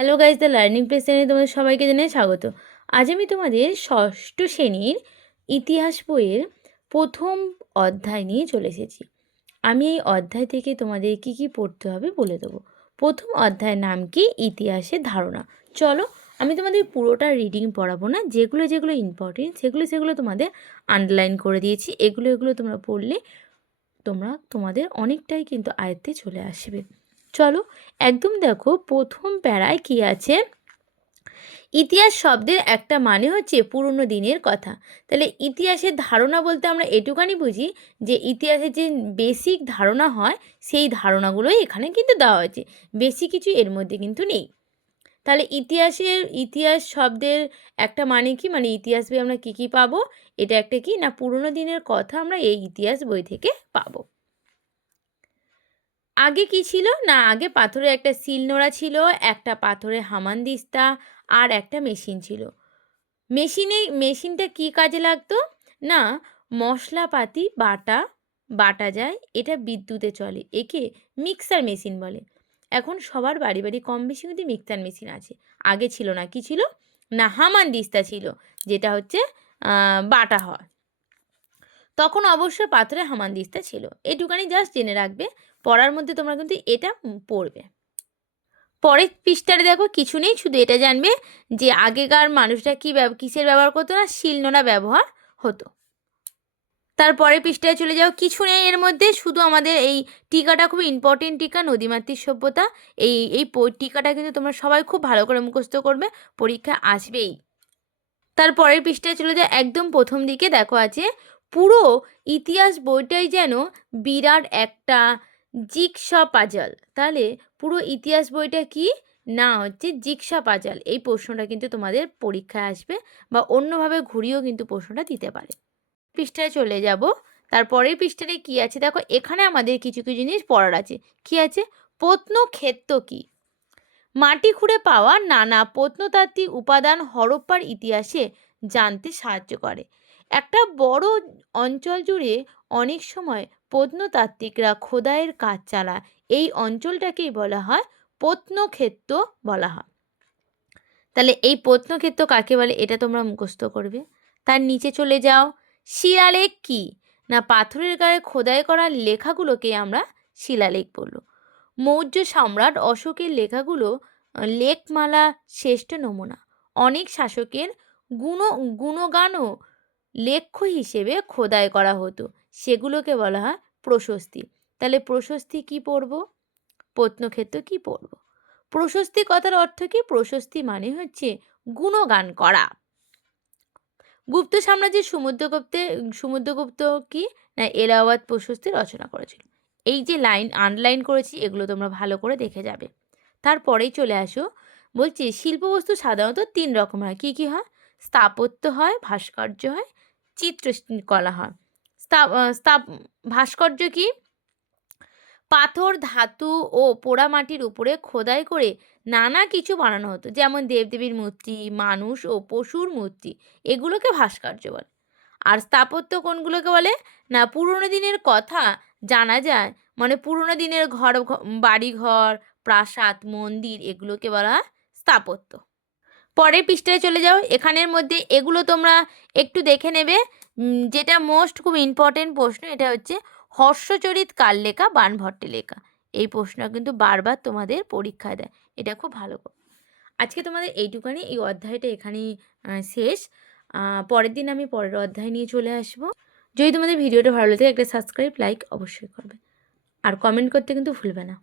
Hello guys, the learning place চ্যানেলে তোমাদের সবাইকে জানাই স্বাগত। আজ আমি তোমাদের ষষ্ঠ শ্রেণীর ইতিহাস বইয়ের প্রথম অধ্যায় নিয়ে চলে এসেছি। আমি এই অধ্যায় থেকে তোমাদের কি কি পড়তে হবে বলে দেবো। প্রথম অধ্যায়ের নাম কি? ইতিহাসের ধারণা। চলো, আমি তোমাদের পুরোটা রিডিং পড়াবো না, যেগুলো যেগুলো ইম্পর্টেন্ট সেগুলো তোমাদের আন্ডারলাইন করে দিয়েছি। এগুলো তোমরা পড়লে তোমাদের অনেকটাই কিন্তু আয়ত্তে চলে আসবে। চলো একদম দেখো, প্রথম প্যারায় কি আছে? ইতিহাস শব্দের একটা মানে হচ্ছে পুরনো দিনের কথা। তাহলে ইতিহাসের ধারণা বলতে আমরা এটুখানি বুঝি যে ইতিহাসের যে বেসিক ধারণা হয় সেই ধারণাগুলোই এখানে কিন্তু দেওয়া হয়েছে, বেশি কিছু এর মধ্যে কিন্তু নেই। তাহলে ইতিহাস শব্দের একটা মানে কি? মানে ইতিহাস বই আমরা কী কী পাবো? এটা একটা কি না, পুরনো দিনের কথা আমরা এই ইতিহাস বই থেকে পাবো। আগে কি ছিল না, আগে পাথরে একটা শিলনোড়া ছিল, একটা পাথরে হামানদিস্তা আর একটা মেশিন ছিল। মেশিনটা কি কাজে লাগতো না, মশলাপাতি বাটা যায়, এটা বিদ্যুতে চলে, একে মিক্সার মেশিন বলে। এখন সবার বাড়ি বাড়ি কম বেশি কিন্তু মিক্সার মেশিন আছে। আগে ছিল না, কি ছিল না, হামানদিস্তা ছিল, যেটা হচ্ছে বাটা হয়। তখন অবশ্য পাথরে হামানদিস্তা ছিল। এটুখানি জাস্ট জেনে রাখবে, পড়ার মধ্যে তোমরা কিন্তু এটা পড়বে। পরের পৃষ্ঠারে দেখো, কিছু নেই, শুধু এটা জানবে যে আগেকার মানুষরা কিসের ব্যবহার করতো না, শিলনোড়া ব্যবহার হতো। তারপরে পৃষ্ঠায় চলে যাও, কিছু নেই এর মধ্যে, শুধু আমাদের এই টিকাটা খুব ইম্পর্টেন্ট টিকা, নদীমাতৃক সভ্যতা। এই টিকাটা কিন্তু তোমরা সবাই খুব ভালো করে মুখস্থ করবে, পরীক্ষা আসবেই। তারপরের পৃষ্ঠায় চলে যাও, একদম প্রথম দিকে দেখো আছে, পুরো ইতিহাস বইটাই যেন বিরাট একটা জিগসা পাজল। তাহলে পুরো ইতিহাস বইটা কি না, হচ্ছে জিগসা পাজল। এই প্রশ্নটা কিন্তু তোমাদের পরীক্ষায় আসবে, বা অন্যভাবে ঘুরিয়েও কিন্তু প্রশ্নটা দিতে পারে। পৃষ্ঠায় চলে যাব, তারপরের পৃষ্ঠায় কি আছে দেখো, এখানে আমাদের কিছু কিছু জিনিস পড়ার আছে। কি আছে? প্রত্নক্ষেত্র কি? মাটি খুঁড়ে পাওয়া নানা প্রত্নতাত্ত্বিক উপাদান হরপ্পার ইতিহাসে জানতে সাহায্য করে। একটা বড় অঞ্চল জুড়ে অনেক সময় প্রত্নতাত্ত্বিকরা খোদাইয়ের কাজ চালায়, এই অঞ্চলটাকেই বলা হয় প্রত্নক্ষেত্র বলা হয়। তাহলে এই প্রত্নক্ষেত্র কাকে বলে এটা তোমরা মুখস্থ করবে। তার নিচে চলে যাও, শিলালেখ কি না, পাথরের গায়ে খোদাই করা লেখাগুলোকে আমরা শিলালেখ বলল। মৌর্য সম্রাট অশোকের লেখাগুলো লেখমালা শ্রেষ্ঠ নমুনা। অনেক শাসকের গুণগানও লেখ্য হিসেবে খোদাই করা হতো, সেগুলোকে বলা হয় প্রশস্তি। তাহলে প্রশস্তি কি পড়ব? প্রত্নক্ষেত্র কি পড়ব? প্রশস্তি কথার অর্থ কি? প্রশস্তি মানে হচ্ছে গুণগান করা। গুপ্ত সাম্রাজ্যের সমুদ্রগুপ্ত কি না, এলাহাবাদ প্রশস্তি রচনা করেছিল। এই যে লাইন আন্ডারলাইন করেছি, এগুলো তোমরা ভালো করে দেখে যাবে। তারপরেই চলে আসো, বলছি শিল্পবস্তু সাধারণত 3 রকম হয়। কি কি হয়? স্থাপত্য হয়, ভাস্কর্য হয়, চিত্রকলা হয়। ভাস্কর্য কি? পাথর, ধাতু ও পোড়ামাটির উপরে খোদাই করে নানা কিছু বানানো হতো, যেমন দেবদেবীর মূর্তি, মানুষ ও পশুর মূর্তি, এগুলোকে ভাস্কর্য বলে। আর স্থাপত্য কোনগুলোকে বলে না, পুরনো দিনের কথা জানা যায়, মানে পুরনো দিনের বাড়িঘর, প্রাসাদ, মন্দির, এগুলোকে বলা হয় স্থাপত্য। পরের পৃষ্ঠায় চলে যাও, এখানের মধ্যে এগুলো তোমরা একটু দেখে নেবে। যেটা মোস্ট খুব ইম্পর্টেন্ট প্রশ্ন, এটা হচ্ছে হর্ষচরিত কার লেখা? বাণভট্টের লেখা। এই প্রশ্ন কিন্তু বারবার তোমাদের পরীক্ষায় দেয়, এটা খুব ভালো করে। আজকে তোমাদের এইটুখানি, এই অধ্যায়টা এখানেই শেষ। পরের দিন আমি পরের অধ্যায় নিয়ে চলে আসব। যদি তোমাদের ভিডিওটা ভালো লাগে, একটা সাবস্ক্রাইব লাইক অবশ্যই করবে, আর কমেন্ট করতে কিন্তু ভুলবে না।